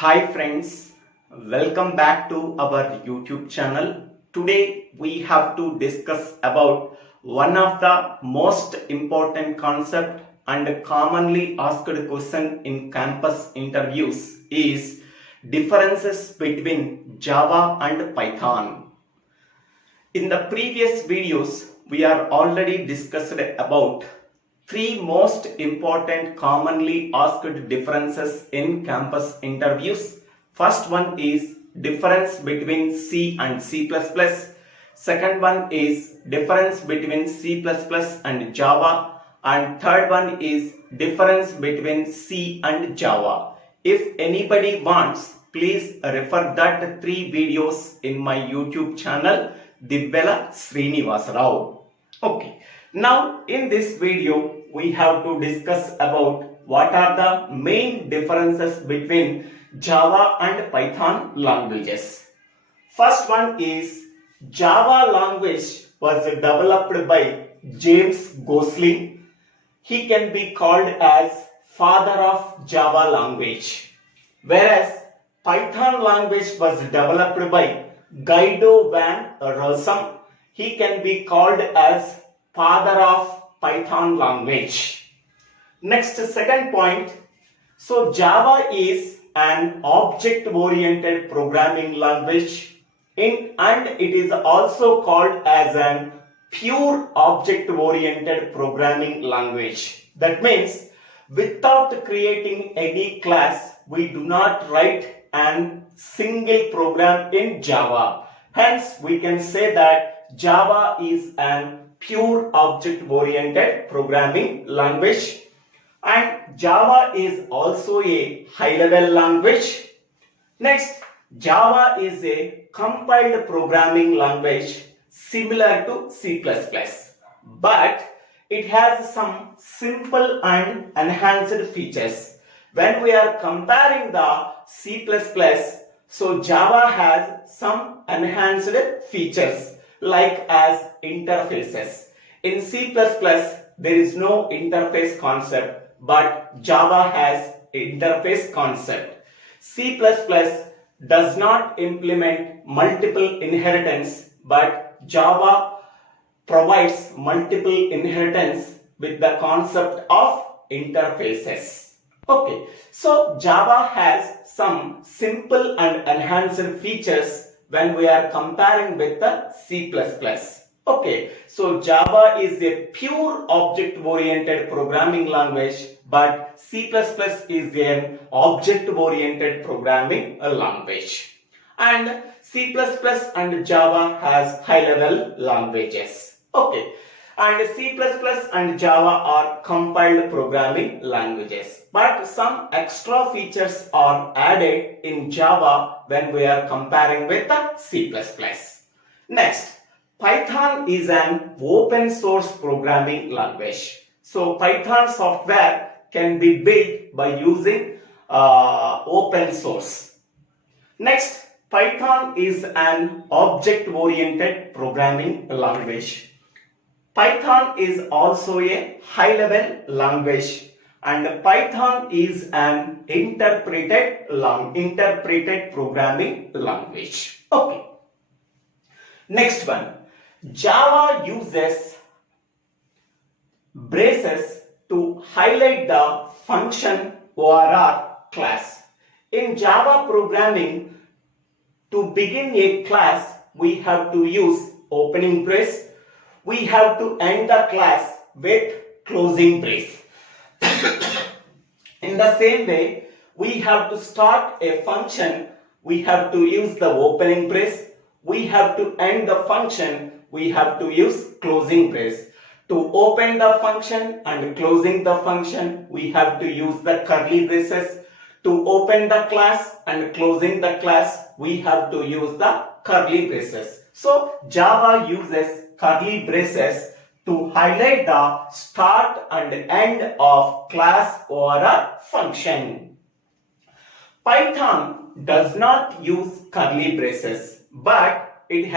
Hi friends, welcome back to our YouTube channel. Today we have to discuss about one of the most important concept and commonly asked question in campus interviews is differences between Java and Python. In the previous videos we are already discussed about three most important commonly asked differences in campus interviews. First one is difference between C and C++. Second one is difference between C++ and Java. And third one is difference between C and Java. If anybody wants, please refer that three videos in my YouTube channel, Divvela Srinivasa Rao. Okay. Now in this video we have to discuss about what are the main differences between Java and Python languages. First one is Java language was developed by James Gosling. He can be called as father of Java language. Whereas Python language was developed by Guido van Rossum. He can be called as father of Python language. Next, second point. So Java is an object-oriented programming language and it is also called as an pure object-oriented programming language. That means without creating any class, we do not write a single program in Java. Hence, we can say that Java is an pure object-oriented programming language, and Java is also a high-level language. Next, Java is a compiled programming language similar to C++, but it has some simple and enhanced features. When we are comparing the C++, so Java has some enhanced features like as interfaces. In C++ there is no interface concept, but Java has interface concept. C++ does not implement multiple inheritance, but Java provides multiple inheritance with the concept of interfaces. Okay, so Java has some simple and enhanced features when we are comparing with the C++. Okay, so Java is a pure object-oriented programming language, but C++ is an object-oriented programming language. And C++ and Java has high-level languages. Okay, and C++ and Java are compiled programming languages, but some extra features are added in Java when we are comparing with the C++. Next, Python is an open source programming language. So Python software can be built by using open source. Next, Python is an object-oriented programming language. Python is also a high-level language, and Python is an interpreted programming language. Okay. Next one, Java uses braces to highlight the function or class. In Java programming, to begin a class, we have to use opening brace. We have to end the class with closing brace. In the same way, we have to start a function, we have to use the opening brace. We have to end the function, we have to use closing brace. To open the function and closing the function, we have to use the curly braces. To open the class and closing the class, we have to use the curly braces. So Java uses curly braces to highlight the start and end of class or a function. Python does not use curly braces, but it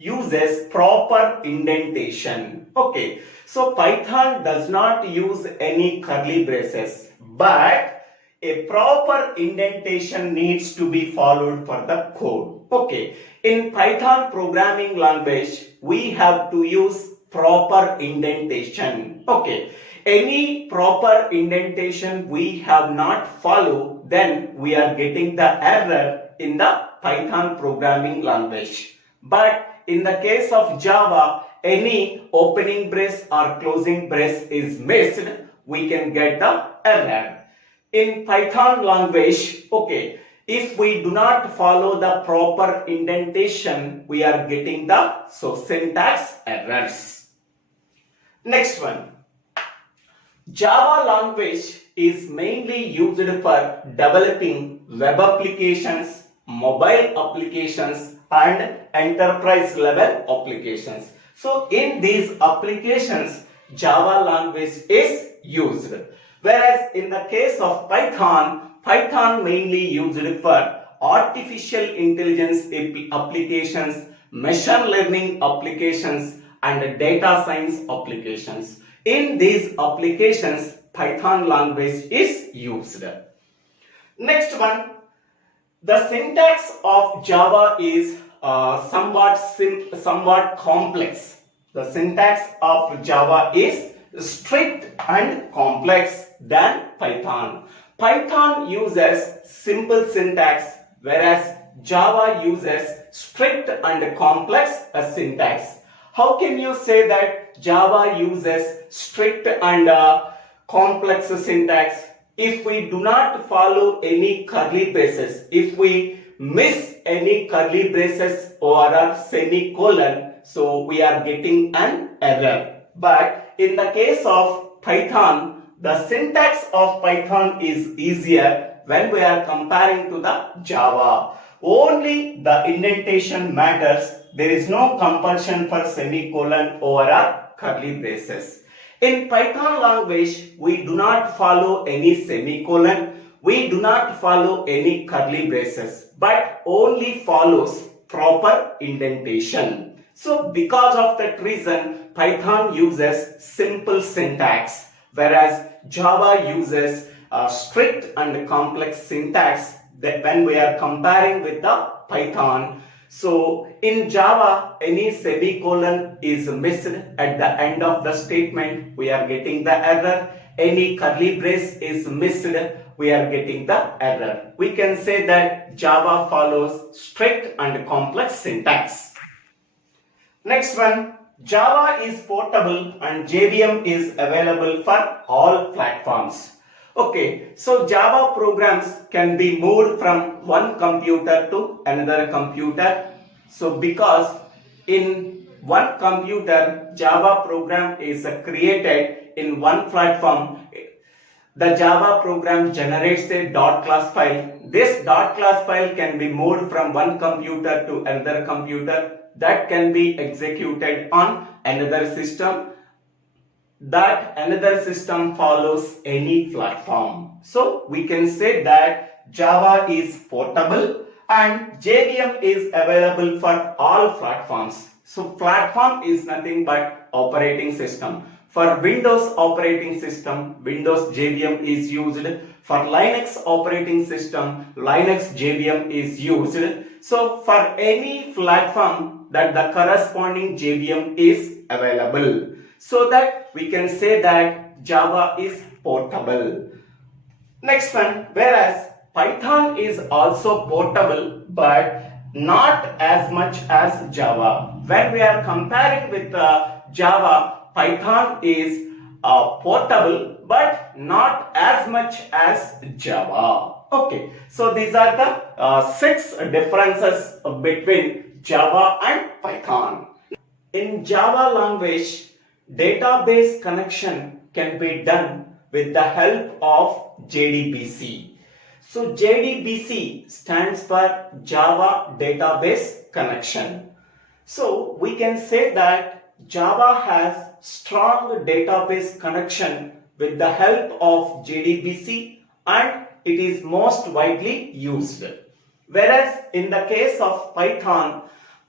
uses proper indentation. Okay, so Python does not use any curly braces, but a proper indentation needs to be followed for the code. Okay, in Python programming language, we have to use proper indentation. Okay, any proper indentation we have not followed, then we are getting the error in the Python programming language. But in the case of Java, any opening brace or closing brace is missed, we can get the error. In Python language, okay, if we do not follow the proper indentation, we are getting the syntax errors. Next one. Java language is mainly used for developing web applications, mobile applications, and enterprise level applications. So in these applications, Java language is used. Whereas in the case of Python, Python mainly used for artificial intelligence applications, machine learning applications, and data science applications. In these applications, Python language is used. Next one, the syntax of Java is somewhat complex. The syntax of Java is strict and complex than Python. Python uses simple syntax, whereas Java uses strict and complex syntax. How can you say that Java uses strict and complex syntax? If we do not follow any curly braces, if we miss any curly braces or a semicolon, so we are getting an error. But in the case of Python, the syntax of Python is easier when we are comparing to the Java. Only the indentation matters. There is no compulsion for semicolon or a curly braces. In Python language, we do not follow any semicolon, we do not follow any curly braces, but only follows proper indentation. So because of that reason, Python uses simple syntax, whereas Java uses strict and complex syntax that when we are comparing with the Python. So in Java, any semicolon is missed at the end of the statement, we are getting the error. Any curly brace is missed, we are getting the error. We can say that Java follows strict and complex syntax. Next one, Java is portable and JVM is available for all platforms. Okay, so Java programs can be moved from one computer to another computer. So because in one computer, Java program is created in one platform, the Java program generates a .class file. This .class file can be moved from one computer to another computer. That can be executed on another system. That another system follows any platform. So we can say that Java is portable and JVM is available for all platforms. So platform is nothing but operating system. For Windows operating system, Windows JVM is used. For Linux operating system, Linux JVM is used. So for any platform, that the corresponding JVM is available. So that we can say that Java is portable. Next one, whereas Python is also portable but not as much as Java. When we are comparing with Java, Python is portable but not as much as Java. Okay, so these are the 6 differences between Java and Python. In Java language, database connection can be done with the help of JDBC. So JDBC stands for Java Database Connection. So we can say that Java has strong database connection with the help of JDBC and it is most widely used. Whereas in the case of Python,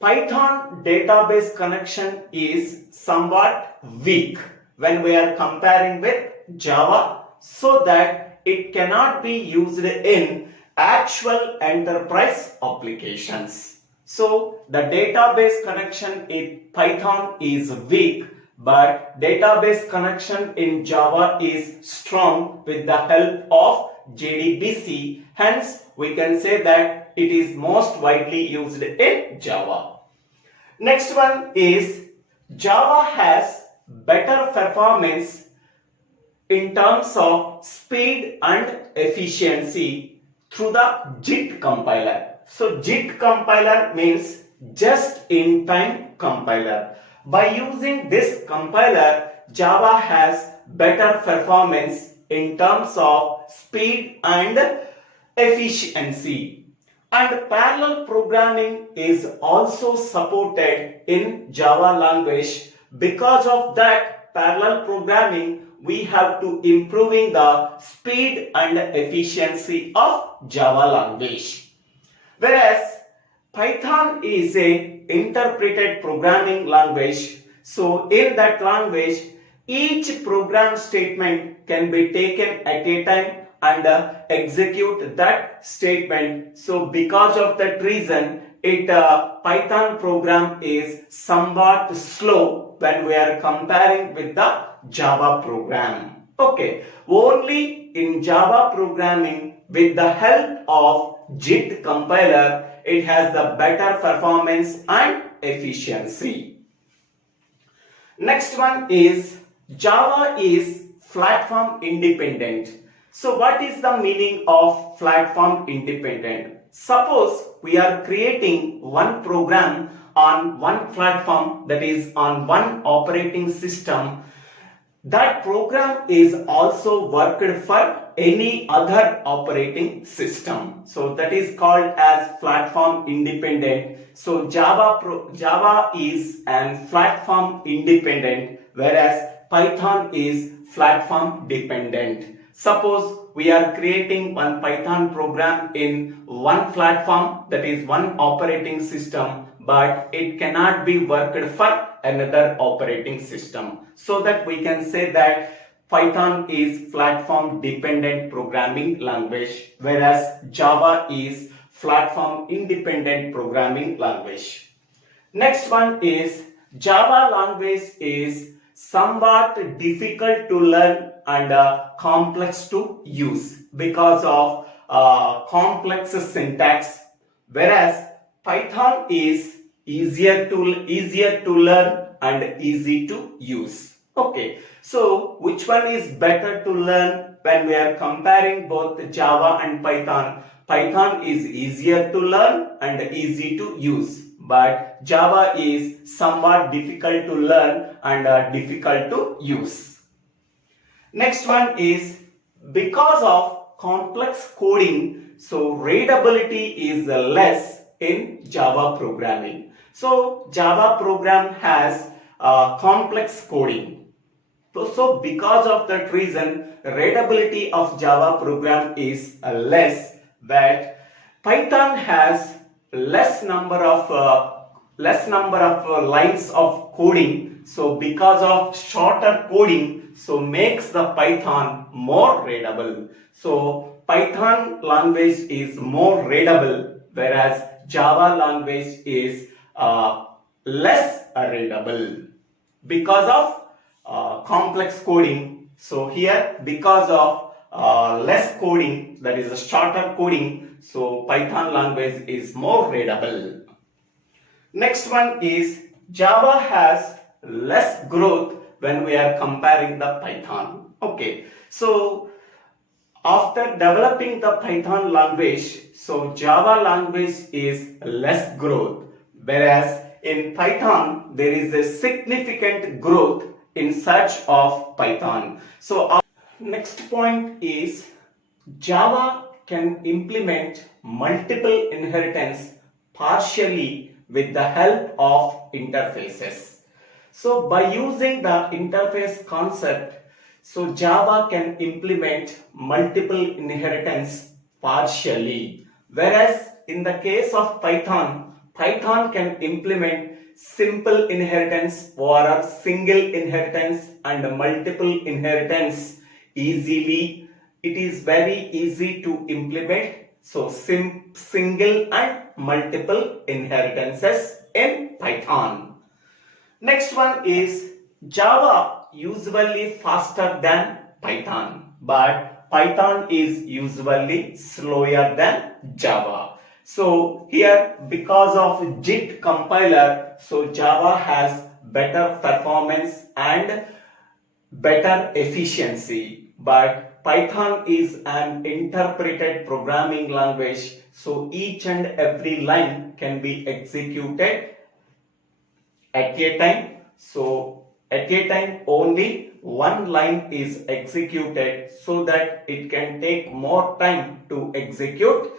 Python database connection is somewhat weak when we are comparing with Java, so that that it cannot be used in actual enterprise applications. So the database connection in Python is weak, but database connection in Java is strong with the help of JDBC. Hence, we can say that it is most widely used in Java. Next one is Java has better performance in terms of speed and efficiency through the JIT compiler. So JIT compiler means just-in-time compiler. By using this compiler, Java has better performance in terms of speed and efficiency. And parallel programming is also supported in Java language. Because of that parallel programming, we have to improving the speed and efficiency of Java language. Whereas Python is a interpreted programming language. So in that language, each program statement can be taken at a time and execute that statement. So because of that reason, Python program is somewhat slow when we are comparing with the Java program. Okay, only in Java programming with the help of JIT compiler, it has the better performance and efficiency. Next one is Java is platform independent. So what is the meaning of platform independent? Suppose we are creating one program on one platform, that is on one operating system. That program is also worked for any other operating system. So that is called as platform independent. So Java is an platform independent, whereas Python is platform dependent. Suppose we are creating one Python program in one platform, that is one operating system, but it cannot be worked for another operating system. So that we can say that Python is platform dependent programming language, whereas Java is platform independent programming language. Next one is Java language is somewhat difficult to learn and complex to use because of complex syntax, whereas Python is easier to learn and easy to use. Okay, so which one is better to learn when we are comparing both Java and Python? Python is easier to learn and easy to use, but Java is somewhat difficult to learn and difficult to use. Next one is because of complex coding, so readability is less in Java programming. So Java program has complex coding. So because of that reason, readability of Java program is less, but Python has less number of lines of coding. So because of shorter coding, so makes the Python more readable. So Python language is more readable, whereas Java language is less readable because of complex coding. So here, because of less coding, that is a shorter coding, so Python language is more readable. Next one is Java has less growth when we are comparing the Python. Okay, so after developing the Python language, so Java language is less growth, whereas in Python there is a significant growth in search of Python. So next point is Java can implement multiple inheritance partially with the help of interfaces. So by using the interface concept, so Java can implement multiple inheritance partially, whereas in the case of Python, Python can implement simple inheritance or single inheritance and multiple inheritance easily it is very easy to implement. So single and multiple inheritances in Python. Next one is Java usually faster than Python, but Python is usually slower than Java. So here, because of JIT compiler, so Java has better performance and better efficiency, but Python is an interpreted programming language, so each and every line can be executed at a time. So at a time only one line is executed, so that it can take more time to execute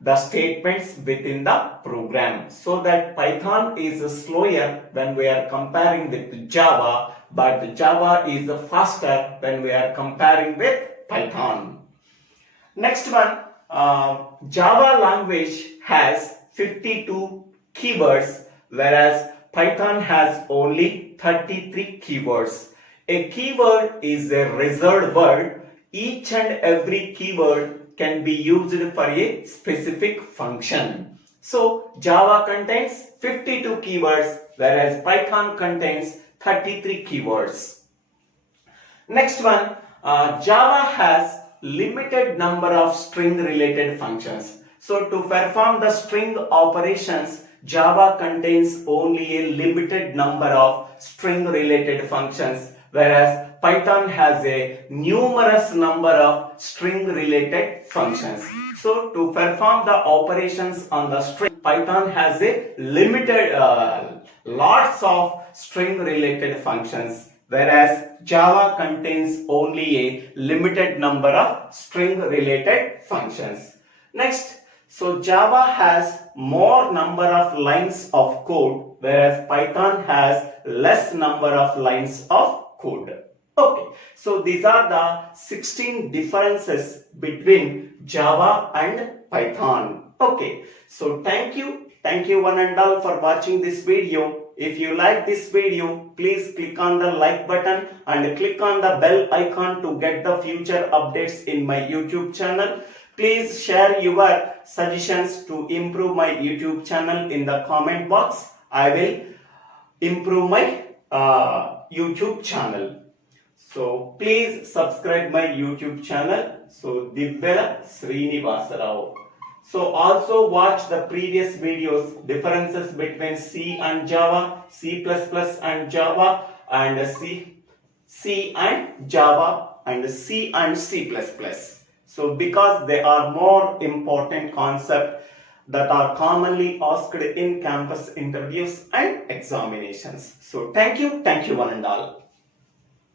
the statements within the program. So that Python is slower when we are comparing with Java, but Java is faster when we are comparing with Python. Next one, Java language has 52 keywords, whereas Python has only 33 keywords. A keyword is a reserved word. Each and every keyword can be used for a specific function. So Java contains 52 keywords, whereas Python contains 33 keywords. Next one, Java has limited number of string related functions. So to perform the string operations, Java contains only a limited number of string related functions, whereas Python has a numerous number of string related functions. So to perform the operations on the string, Python has a limited lots of string related functions, whereas Java contains only a limited number of string related functions. Next, so Java has more number of lines of code, whereas Python has less number of lines of code. Okay, so these are the 16 differences between Java and Python. Okay, so thank you one and all for watching this video. If you like this video, please click on the like button and click on the bell icon to get the future updates in my YouTube channel. Please share your suggestions to improve my YouTube channel in the comment box. I will improve my YouTube channel. So please subscribe my YouTube channel. So Divya Srinivasa Rao. So also watch the previous videos, differences between C and Java, C++ and Java, and C and Java, and C and C++. So because they are more important concepts that are commonly asked in campus interviews and examinations. So thank you one and all.